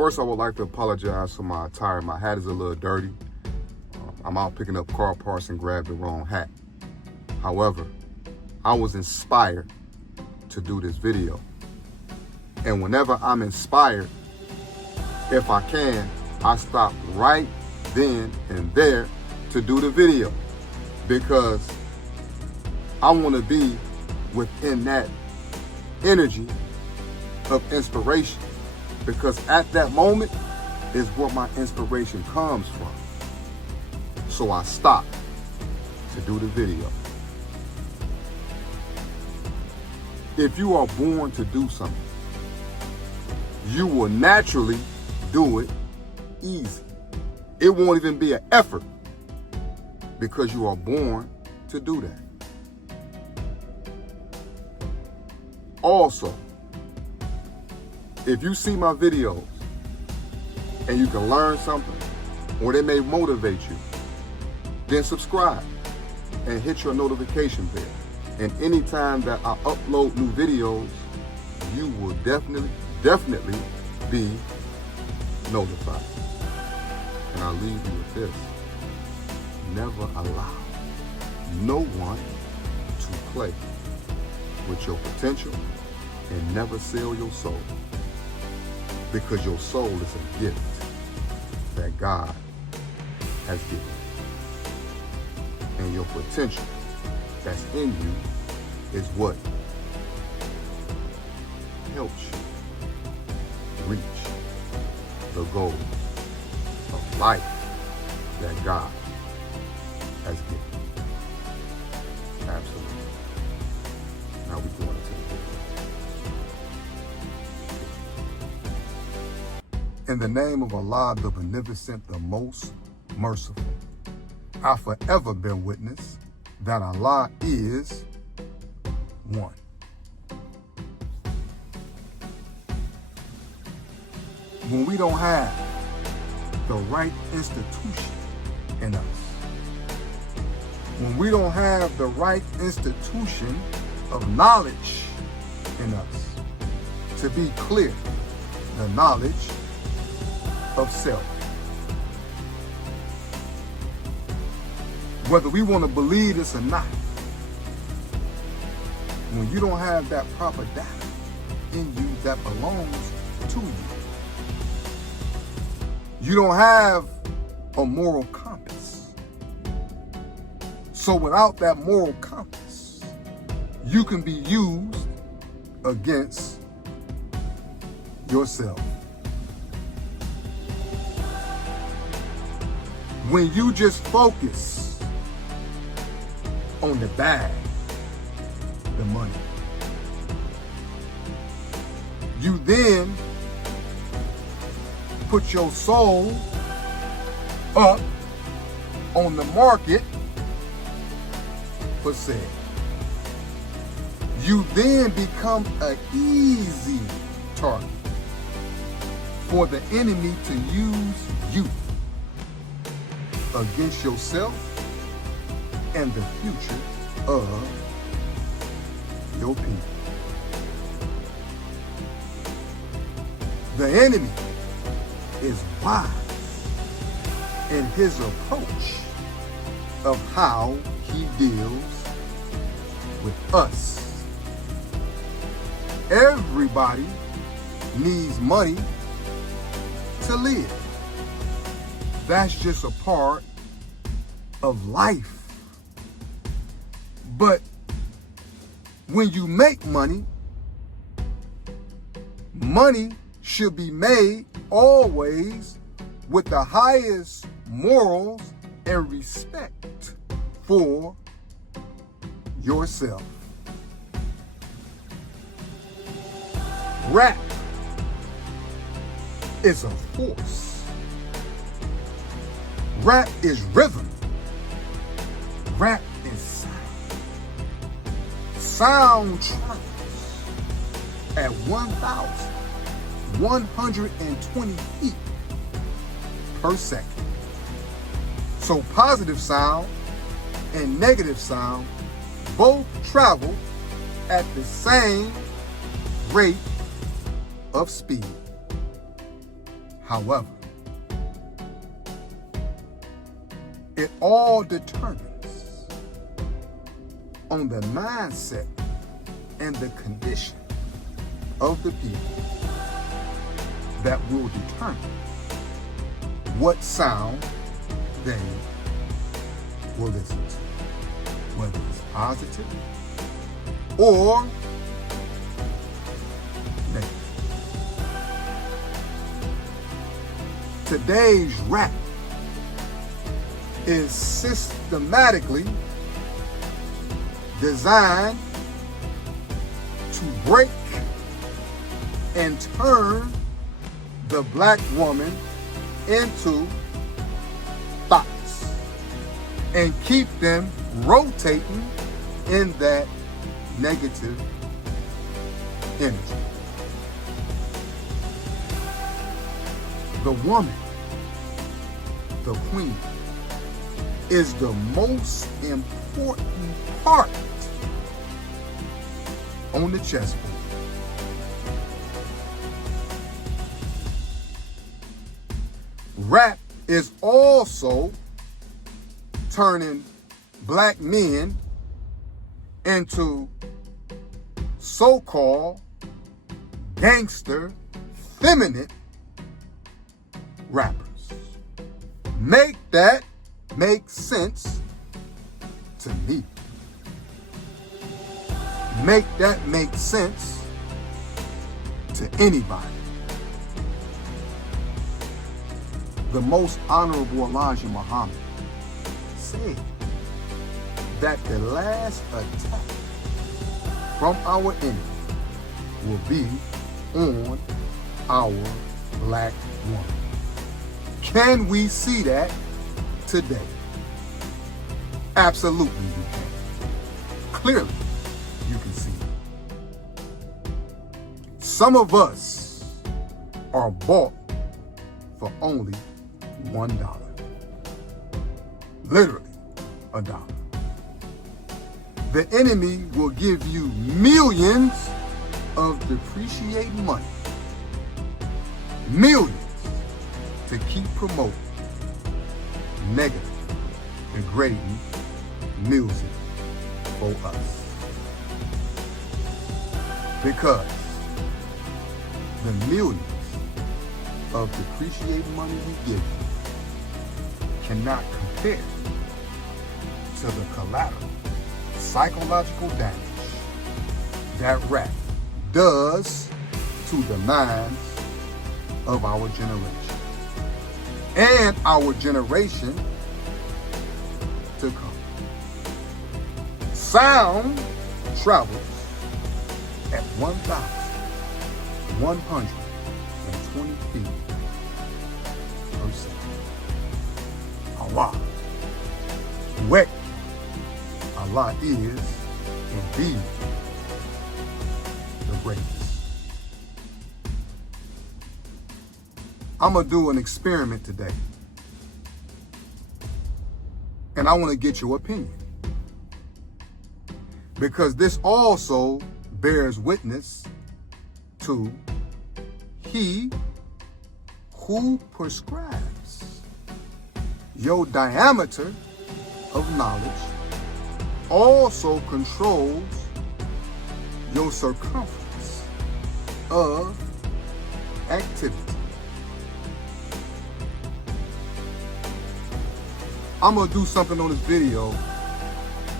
First, I would like to apologize for my attire. My hat is a little dirty. I'm out picking up car parts and grabbed the wrong hat. However, I was inspired to do this video. And whenever I'm inspired, if I can, I stop right then and there to do the video, because I want to be within that energy of inspiration, because at that moment is where my inspiration comes from. So I stop to do the video. If you are born to do something, you will naturally do it easy. It won't even be an effort, because you are born to do that. Also, if you see my videos and you can learn something, or they may motivate you, then subscribe and hit your notification bell. And anytime that I upload new videos, you will definitely be notified. And I'll leave you with this. Never allow no one to play with your potential, and never sell your soul, because your soul is a gift that God has given you. And your potential that's in you is what helps you reach the goals of life that God has given you. Absolutely. Now we're going into the video. In the name of Allah, the Beneficent, the Most Merciful, I forever bear witness that Allah is one. When we don't have the right institution in us, when we don't have the right institution of knowledge in us, to be clear, the knowledge of self. Whether we want to believe this or not, when you don't have that proper data in you that belongs to you, you don't have a moral compass. So without that moral compass, you can be used against yourself. When you just focus on the bag, the money, you then put your soul up on the market for sale. You then become an easy target for the enemy to use you against yourself and the future of your people. The enemy is wise in his approach of how he deals with us. Everybody needs money to live. That's just a part of life. But when you make money, money should be made always with the highest morals and respect for yourself. Rap is a force. Rap is rhythm. Rap is sound. Sound travels at 1,120 feet per second. So positive sound and negative sound both travel at the same rate of speed. However, it all determines on the mindset and the condition of the people that will determine what sound they will listen to, whether it's positive or negative. Today's rap is systematically designed to break and turn the black woman into thoughts and keep them rotating in that negative energy. The woman, the queen, is the most important part on the chessboard. Rap is also turning black men into so-called gangster, feminine rappers. Make that make sense to me. Make that make sense to anybody. The most honorable Elijah Muhammad said that the last attack from our enemy will be on our black woman. Can we see that today? Absolutely we can. Clearly, you can see it. Some of us are bought for only $1. Literally $1. The enemy will give you millions of depreciating money. Millions to keep promoting negative, degrading music for us. Because the millions of depreciating money we give you cannot compare to the collateral psychological damage that rap does to the minds of our generation and our generation to come. Sound travels at 1,120 feet per second. Allah. Wet. Allah is indeed the greatest. I'm going to do an experiment today. And I want to get your opinion. Because this also bears witness to he who prescribes your diameter of knowledge also controls your circumference of activity. I'm going to do something on this video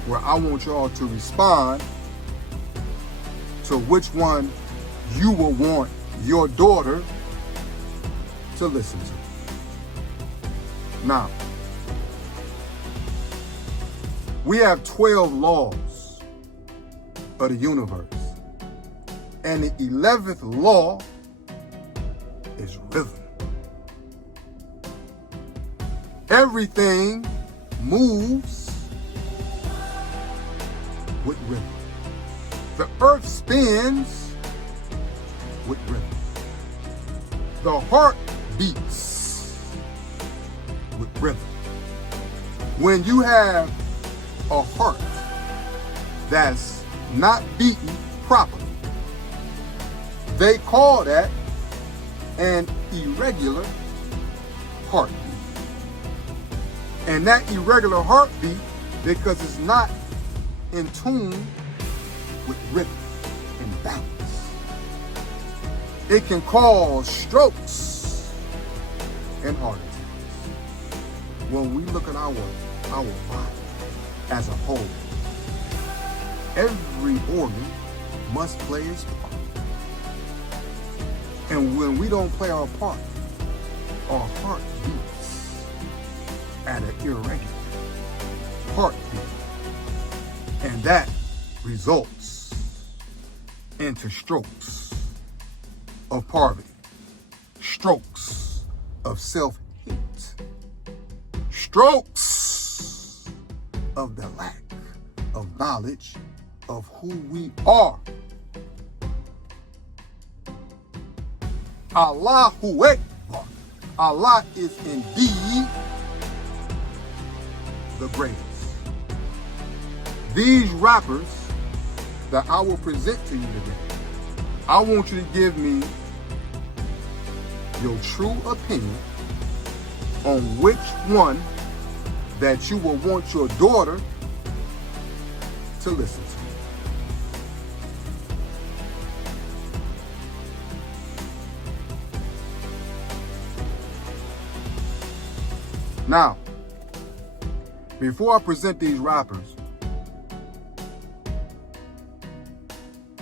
where I want y'all to respond to which one you will want your daughter to listen to. Now, we have 12 laws of the universe, and the 11th law is rhythm. Everything moves with rhythm. The earth spins with rhythm. The heart beats with rhythm. When you have a heart that's not beating properly, they call that an irregular heartbeat. And that irregular heartbeat, because it's not in tune with rhythm and balance, it can cause strokes and heart attacks. When we look at our body as a whole, every organ must play its part. And when we don't play our part, our heart beats at an irregular heartbeat. And that results into strokes of poverty, strokes of self-hate, strokes of the lack of knowledge of who we are. Allahu Akbar. Allah is indeed the greatest. These rappers that I will present to you today, I want you to give me your true opinion on which one that you will want your daughter to listen to. Now, before I present these rappers,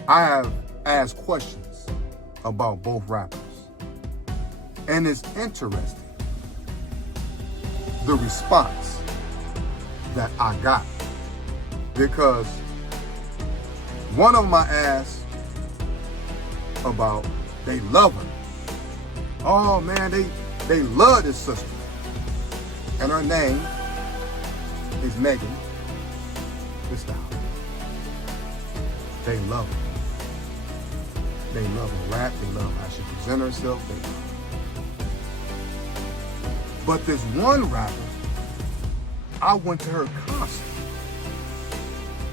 I have asked questions about both rappers. And it's interesting, the response that I got. Because one of them I asked about they love her. Oh man, they love this sister. And her name is Megan Thee Stallion. They love her. They love her rap, they love how she presents herself, they love her. But this one rapper, I went to her concert,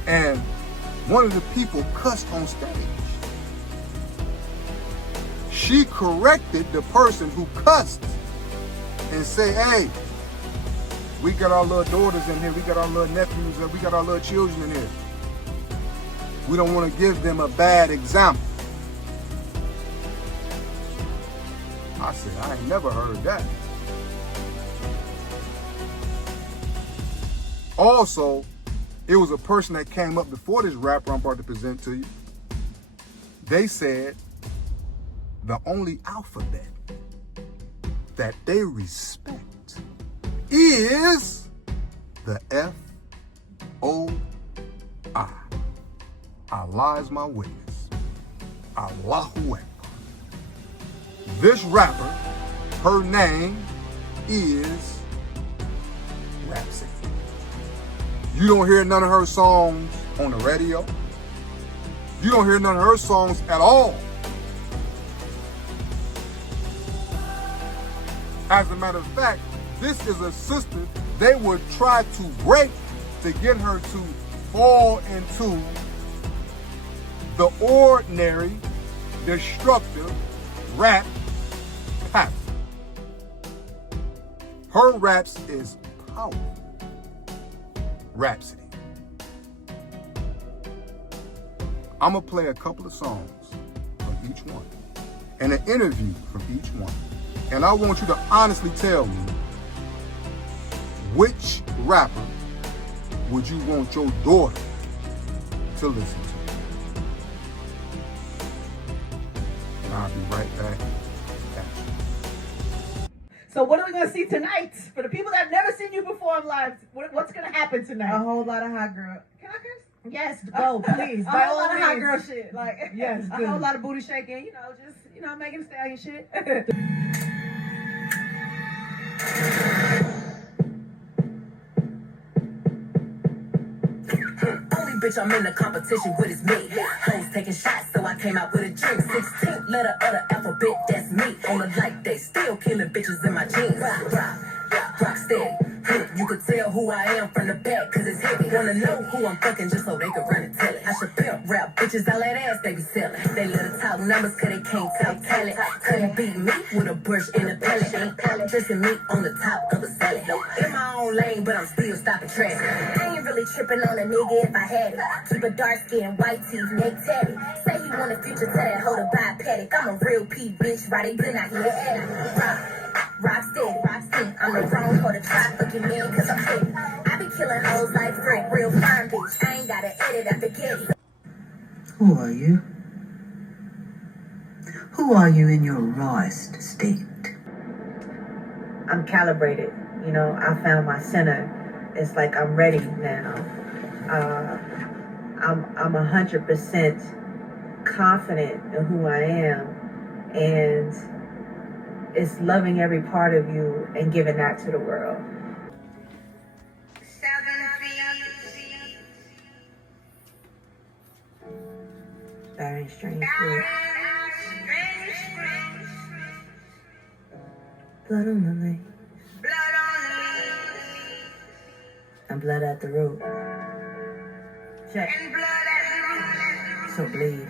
and one of the people cussed on stage. She corrected the person who cussed and said, hey, we got our little daughters in here, we got our little nephews, we got our little children in here. We don't want to give them a bad example. I said, I ain't never heard that. Also, it was a person that came up before this rapper I'm about to present to you. They said the only alphabet that they respect is the F-O-I. Allah is my witness. Allahu Akbar. This rapper, her name is Rapsody. You don't hear none of her songs on the radio. You don't hear none of her songs at all. As a matter of fact, this is a sister they would try to break to get her to fall into the ordinary, destructive rap pattern. Her raps is powerful. Rapsody. I'm gonna play a couple of songs from each one and an interview from each one. And I want you to honestly tell me which rapper would you want your daughter to listen to. And I'll be right back. So what are we going to see tonight? For the people that have never seen you perform live, what's going to happen tonight? A whole lot of hot girl. Can I curse? Yes, go, please. A whole lot of hot girl shit. Like, yes, a whole lot of booty shaking, just, Megan Thee Stallion shit. Only bitch I'm in the competition with is me. Hoes taking shots, so I came out with a drink. 16th letter of the alphabet, that's me. On a light day, still killing bitches in my jeans. Rock steady, You could tell who I am from the back, cause it's heavy. Wanna know who I'm fucking just so they can run and tell it. I should pimp rap bitches, all that ass they be selling. They let her talk numbers cause they can't talk talent. Couldn't beat me with a brush in a pellet. Ain't dressing me on the top of a salad. In my own lane, but I'm still stopping traffic. I ain't really tripping on a nigga if I had it. Keep a dark skin, white teeth, neck tatty. Say he want a future, tell that hoe to buy a paddock. I'm a real P bitch, right? They been out here at it. Rock steady. I'm the wrong hoe to try fucking man, cause I'm petty. I be killing hoes like Frank, real fine bitch. I ain't gotta edit after Getty. Who are you? Who are you in your rawest state? I'm calibrated. You know, I found my center. It's like I'm ready now. I'm 100% confident in who I am, and it's loving every part of you and giving that to the world. Very strange food. Blood on the leaves. And blood at the root. Check. So bleed.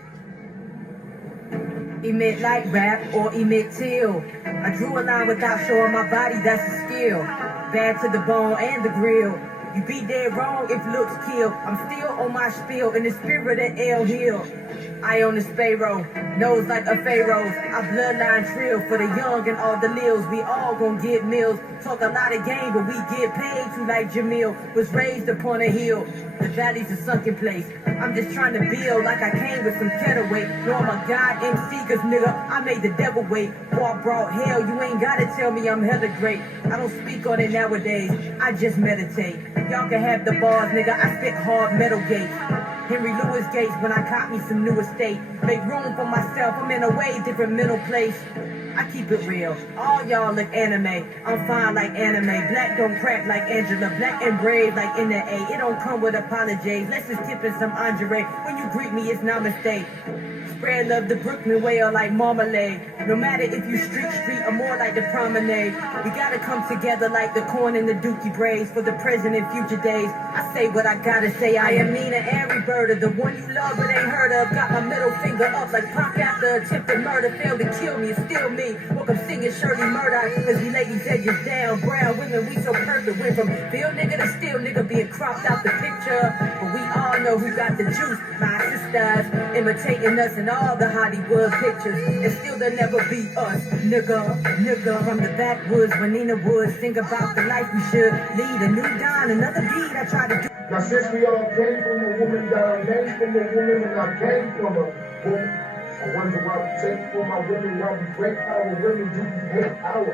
Emit like rap or emit till. I drew a line without showing my body, that's a skill. Bad to the bone and the grill. You be dead wrong if looks kill. I'm still on my spiel in the spirit of El Hill. I own the sparrow, nose like a pharaoh's. Our bloodline trill for the young and all the lils. We all gon' get meals. Talk a lot of game, but we get paid too like Jamil. Was raised upon a hill. The valley's a sunken place. I'm just trying to build like I came with some kettle weight. No, I'm a god MC, cause nigga, I made the devil wait. Or I brought hell, you ain't gotta tell me I'm hella great. I don't speak on it nowadays, I just meditate. Y'all can have the bars, nigga, I spit hard metal gates. Henry Louis Gates when I caught me some new estate. Make room for myself, I'm in a way different mental place. I keep it real, all y'all look anime. I'm fine like anime, black don't crack like Angela. Black and brave like NA, it don't come with apologies. Let's just tip in some Andre. When you greet me, it's namaste. Spread love the Brooklyn way or like marmalade. No matter if you street or more like the promenade. We gotta come together like the corn and the dookie braids for the present and future days. I say what I gotta say. I am Nina Ari Birder, the one you love but ain't heard of. Got my middle finger up like Pac after attempted murder. Failed to kill me, it's still me. Woke up singing Shirley Murdoch as we lay these edges down. Brown women, we so perfect. Went from field nigga to still nigga being cropped out the picture. But we all know who got the juice. My sisters imitating us in all the Hollywood pictures. And still they'll never be us. Nigga from the backwoods when Nina Woods sing about the life we should lead. A new dawn, another deed I try to do. Now since we all came from a woman, that I came from a woman, and I came from a woman, I wonder why we take from our women, why we break our women, do we hate our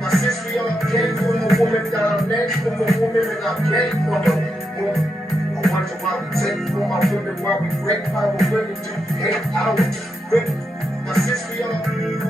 Now since we all came from a woman, that I came from a woman, and I came from a woman, I wonder why we take from our women, why we break our women, do we hate our women. Now since we all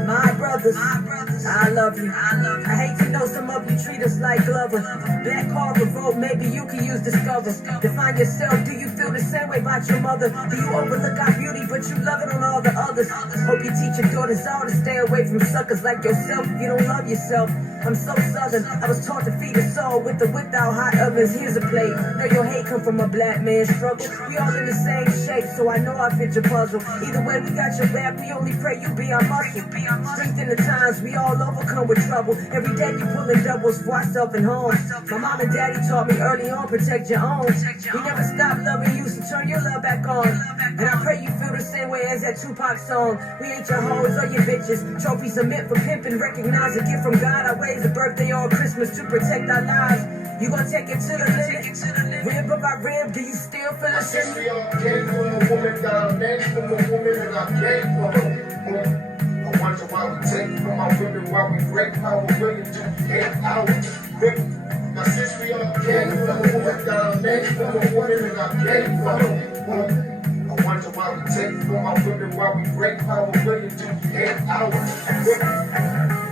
My brothers, I love you. I hate to know some of you treat us like Glover. Black card revolt, maybe you can use Discover. Define yourself, do you feel the same way about your mother? Do you overlook our beauty, but you love it on all the others? Hope you teach your daughters all to stay away from suckers like yourself if you don't love yourself. I'm so southern, I was taught to feed a soul with the without hot ovens. Here's a plate. Know your hate come from a black man's struggle. We all in the same shape, so I know I fit your puzzle. Either way, we got your back, we only pray you be our muscle. Strength in the times, we all overcome with trouble. Every day you pulling doubles for ourselves and home. My mom and daddy taught me early on, protect your own. We never stop loving you, so turn your love back on. And I pray you feel the same way as that Tupac song. We ain't your hoes or your bitches. Trophies are meant for pimping, recognize a gift from God. I raise a birthday or Christmas to protect our lives. You gon' take it to the limit. Rib by rib, do you still feel the same? We all came from a woman, that I came from a woman, and I came from a woman. I wonder why we take from our women, why we break our women, do we hate our women. Now since we all came from a woman, that I came from a woman, and I came from a woman. I wonder why we take from our women, why we break our women, do we hate our women.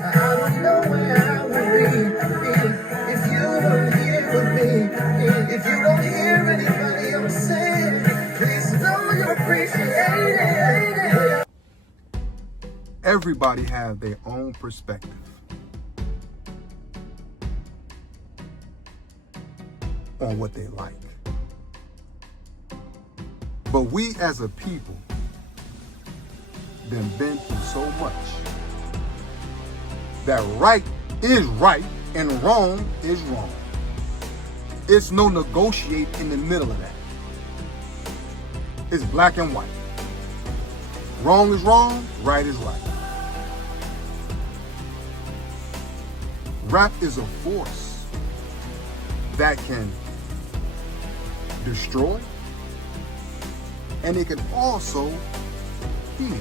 I don't know where I would be if you weren't here with me. If you don't hear anybody, I'm saying, please. everybody have their own perspective. On what they like. But we as a people been through so much that right is right and wrong is wrong. It's no negotiate in the middle of that. It's black and white. Wrong is wrong, right is right. Rap is a force that can destroy, and it can also heal.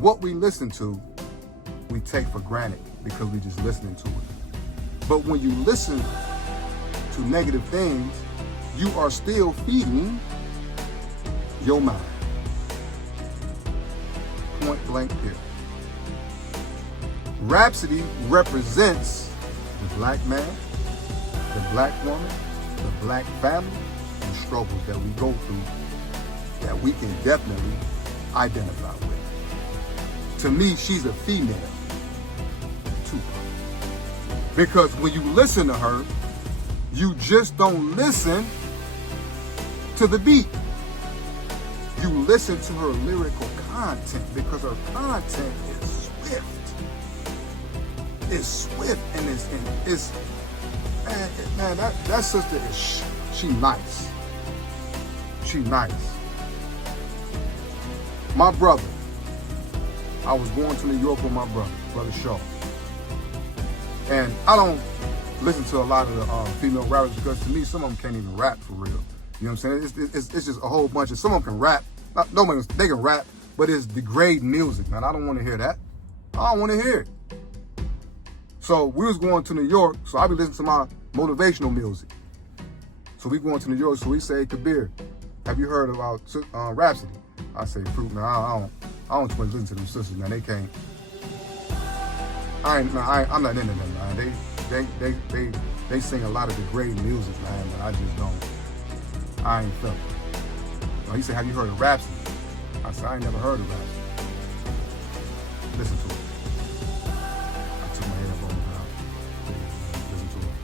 What we listen to, we take for granted because we just listening to it. But when you listen to negative things, you are still feeding your mind. Point blank period. Rhapsody represents the black man, the black woman, the black family, and struggles that we go through that we can definitely identify with. To me, she's a female Tupac. Because when you listen to her, you just don't listen to the beat. You listen to her lyrical content because her content is swift. It's swift and it's man, that sister is she nice. She nice. My brother, I was going to New York with my brother Shaw. And I don't listen to a lot of the female rappers because to me, some of them can't even rap for real. You know what I'm saying? It's just a whole bunch of, some of them can rap. They can rap, but it's degrading music, man. I don't want to hear that. I don't want to hear it. So we was going to New York, so I be listening to my motivational music. So we going to New York, so we say, Kabir, have you heard about Rhapsody? I say, Fruit, man, I don't too much listen to them sisters, man. They can't. I'm not into them, man. They sing a lot of degrading music, man, but I just don't. I ain't felt it. He said, have you heard of Rhapsody? I said, I ain't never heard of Rhapsody. Listen to it. I took my headphones out. Listen to it.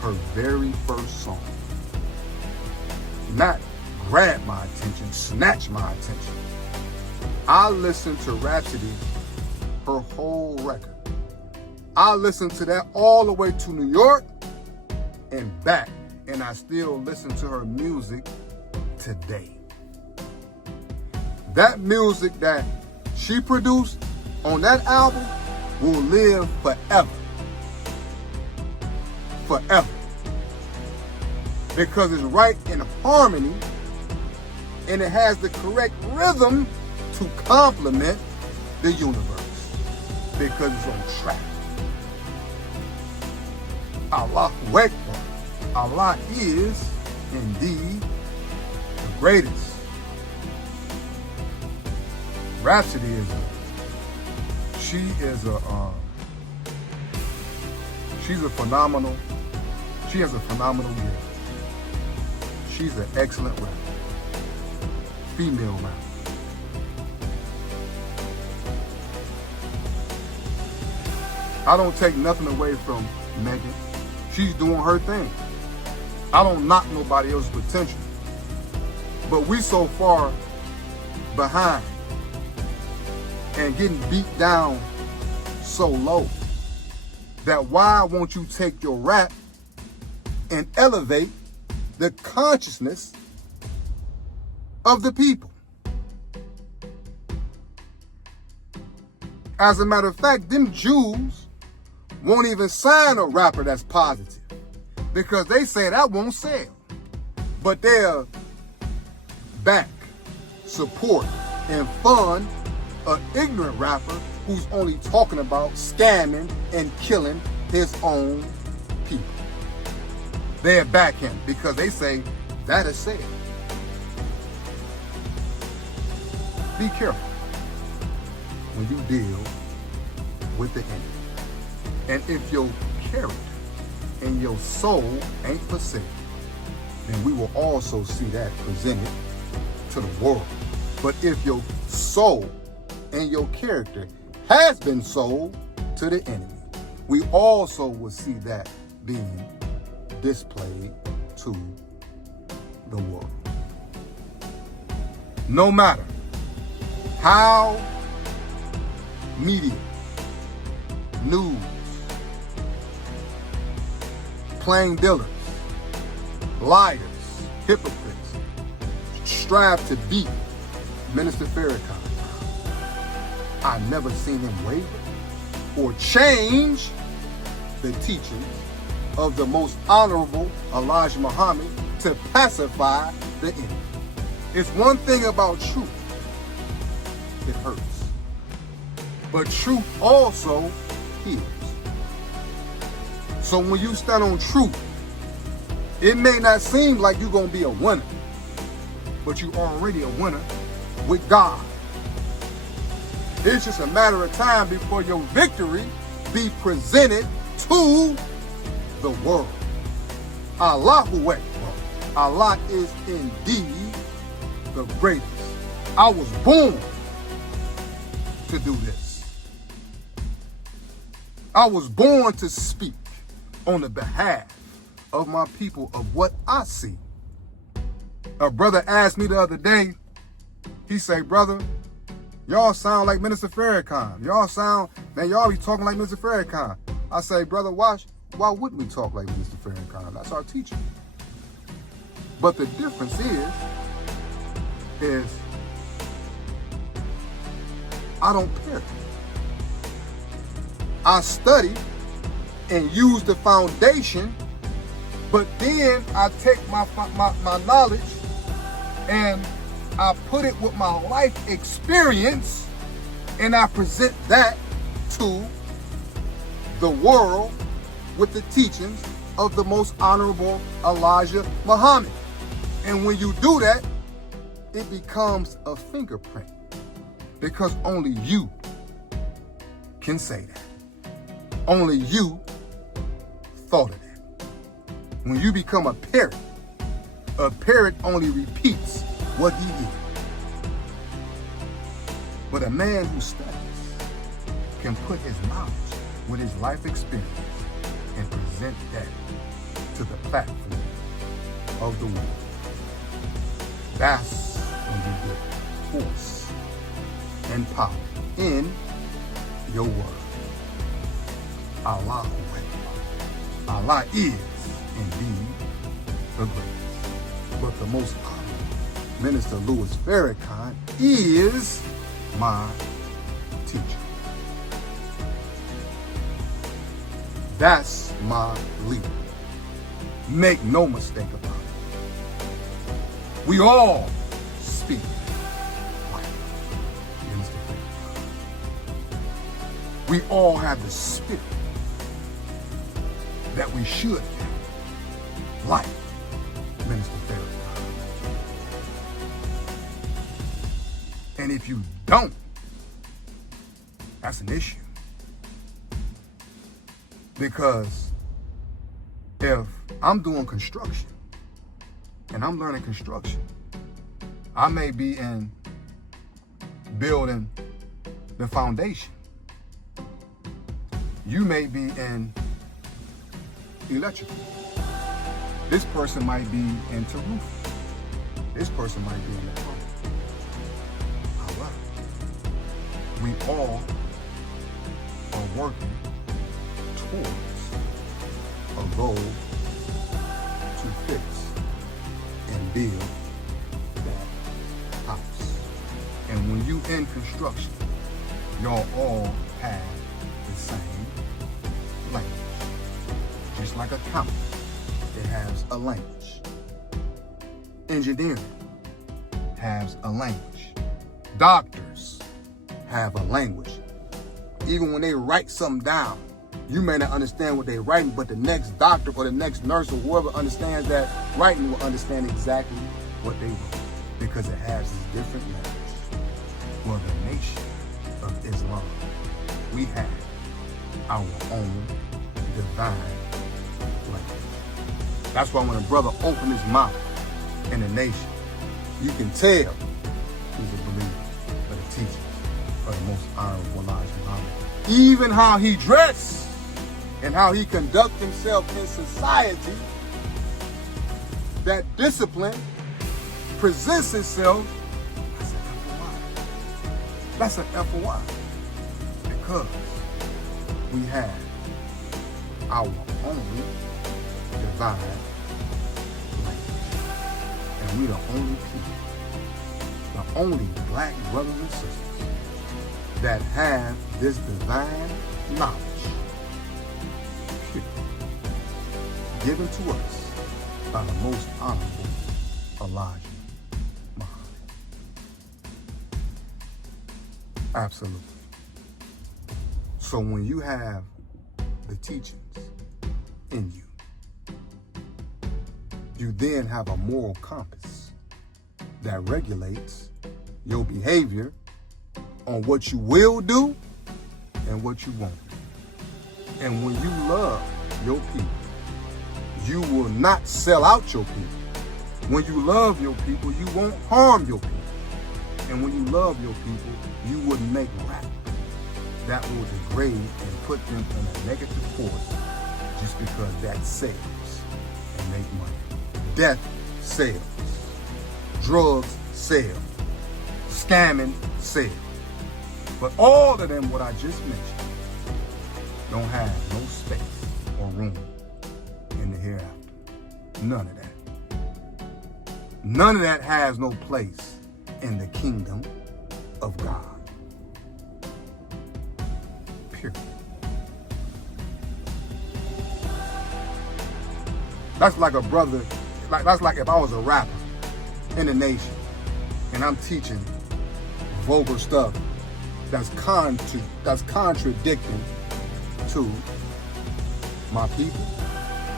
Her very first song. Not grab my attention, snatch my attention. I listened to Rhapsody, her whole record. I listened to that all the way to New York and back. And I still listen to her music today. That music that she produced on that album will live forever. Forever. Because it's right in harmony and it has the correct rhythm to complement the universe. Because it's on track. Allahu Akbar. Allah is indeed the greatest. Rhapsody she's a phenomenal gift. She's an excellent rapper. Female rapper. I don't take nothing away from Megan. She's doing her thing. I don't knock nobody else's potential. But we so far behind and getting beat down so low that why won't you take your rap and elevate the consciousness of the people? As a matter of fact, them Jews won't even sign a rapper that's positive because they say that won't sell. But they'll back, support, and fund an ignorant rapper who's only talking about scamming and killing his own people. They'll back him because they say that is said. Be careful when you deal with the enemy. And if your character and your soul ain't forsaken, then we will also see that presented to the world. But if your soul and your character has been sold to the enemy, we also will see that being displayed to the world. No matter how media, news, plain dealers, liars, hypocrites strive to beat Minister Farrakhan, I've never seen him waver or change the teachings of the most honorable Elijah Muhammad to pacify the enemy. It's one thing about truth. It hurts. But truth also heals. So when you stand on truth, it may not seem like you're going to be a winner, but you're already a winner with God. It's just a matter of time before your victory be presented to the world. Allahu Akbar. Allah is indeed the greatest. I was born to do this. I was born to speak on the behalf of my people of what I see. A brother asked me the other day, he said, brother, y'all sound like Minister Farrakhan. Y'all be talking like Minister Farrakhan. I say, brother, why wouldn't we talk like Minister Farrakhan? That's our teacher. But the difference is I don't parrot. I study and use the foundation, but then I take my knowledge and I put it with my life experience and I present that to the world with the teachings of the most honorable Elijah Muhammad. And when you do that, it becomes a fingerprint because only you can say that. Only you thought of that. When you become a parrot only repeats what he did. But a man who studies can put his knowledge with his life experience and present that to the platform of the world. That's when you get force and power in your word. Allahu Akbar. Allah is indeed the greatest. But the most honorable Minister Louis Farrakhan is my teacher. That's my leader. Make no mistake about it. We all speak like Minister Farrakhan. We all have the spirit that we should have, like Minister Farrakhan. And if you don't, that's an issue. Because if I'm doing construction and I'm learning construction, I may be in building the foundation. You may be in electrical. This person might be into roofing. This person might be in the plumbing. However, we all are working towards a goal to fix and build that house. And when you in construction, y'all all have the same language. Just like accounting, it has a language. Engineering has a language. Doctors have a language. Even when they write something down, you may not understand what they're writing, but the next doctor or the next nurse or whoever understands that writing will understand exactly what they wrote because it has this different language. Well, the nation of Islam, we have our own divine language. That's why when a brother opened his mouth in the nation, you can tell he's a believer of the teachings of the most honorable Elijah Muhammad. Even how he dressed and how he conducts himself in society, that discipline presents itself as an FOI. That's an FOI because we have our own divine language. And we the only people, the only black brothers and sisters that have this divine knowledge given to us by the most honorable Elijah Muhammad. Absolutely. So when you have the teachings in you, you then have a moral compass that regulates your behavior on what you will do and what you won't do. And when you love your people, you will not sell out your people. When you love your people, you won't harm your people. And when you love your people, you wouldn't make rap that will degrade and put them in a negative force just because that sells and make money. Death sells. Drugs sell. Scamming sells. But all of them, what I just mentioned, don't have no space or room in the hereafter. None of that. None of that has no place in the kingdom of God. Period. That's like a brother, that's like if I was a rapper in the nation and I'm teaching vulgar stuff that's contradicting to my people,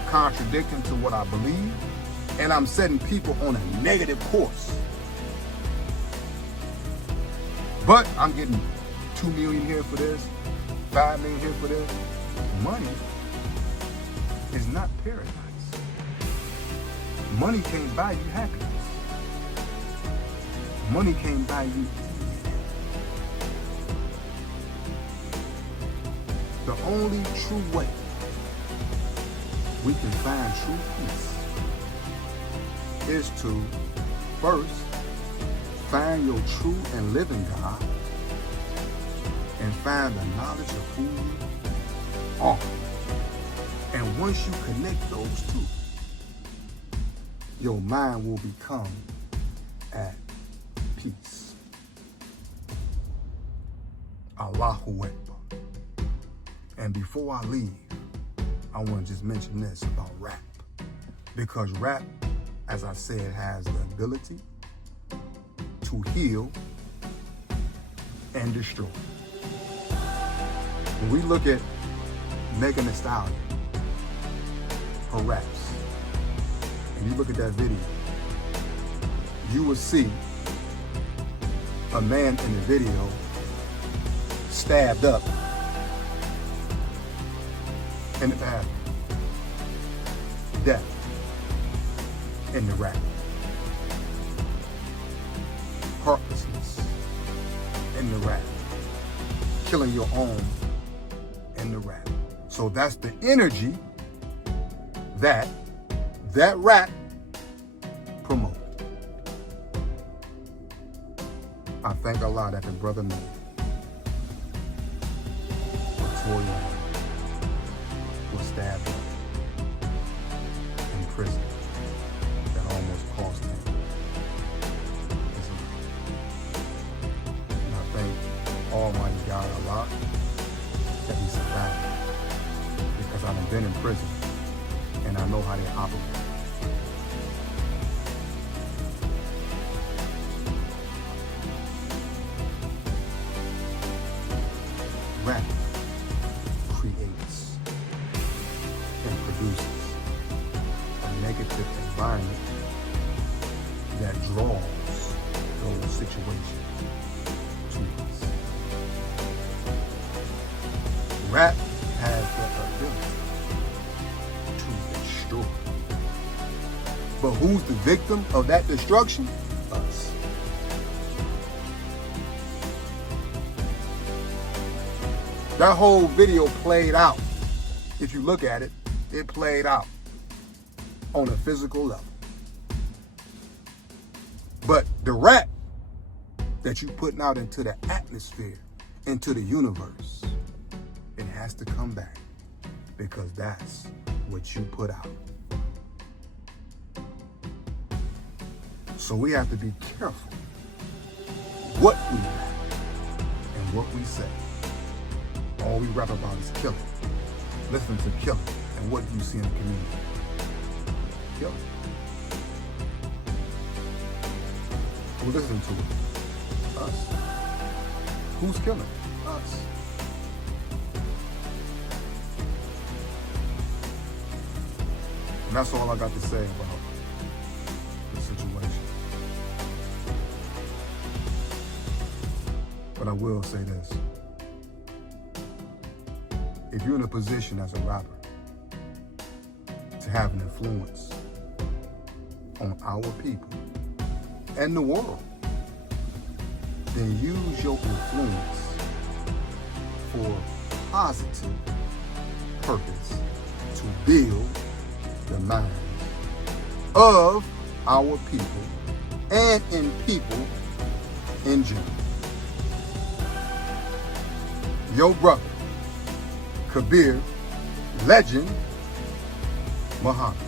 contradicting to what I believe, and I'm setting people on a negative course. But I'm getting 2 million here for this, 5 million here for this. Money is not paradise. Money can't buy you happiness. Money can't buy you. The only true way we can find true peace is to first find your true and living God and find the knowledge of who you are. And once you connect those two, your mind will become at peace. Allahu Akbar. And before I leave, I want to just mention this about rap. Because rap, as I said, has the ability to heal and destroy. When we look at Megan Thee Stallion, her raps, and you look at that video, you will see a man in the video stabbed up in the bathroom. Death in the rap. Heartlessness in the rap. Killing your own in the rap. So that's the energy that rap promotes. I thank Allah that the brother made it. Tory was stabbed up in prison. That almost cost him his life. And I thank Almighty God Allah that he survived. Because I've been in prison and I know how they operate. Rap creates and produces a negative environment that draws those situations to us. Rap But who's the victim of that destruction? Us. That whole video played out. If you look at it, it played out on a physical level. But the rap that you putting out into the atmosphere, into the universe, it has to come back, because that's what you put out. So we have to be careful what we rap and what we say. All we rap about is killing. Listen to killing. And what do you see in the community? Killing. Who listens to it? Us. Who's killing? Us. And that's all I got to say about the situation. But I will say this. If you're in a position as a rapper to have an influence on our people and the world, then use your influence for positive purpose to build the minds of our people and in people in general. Your brother, Kabir, legend, Muhammad.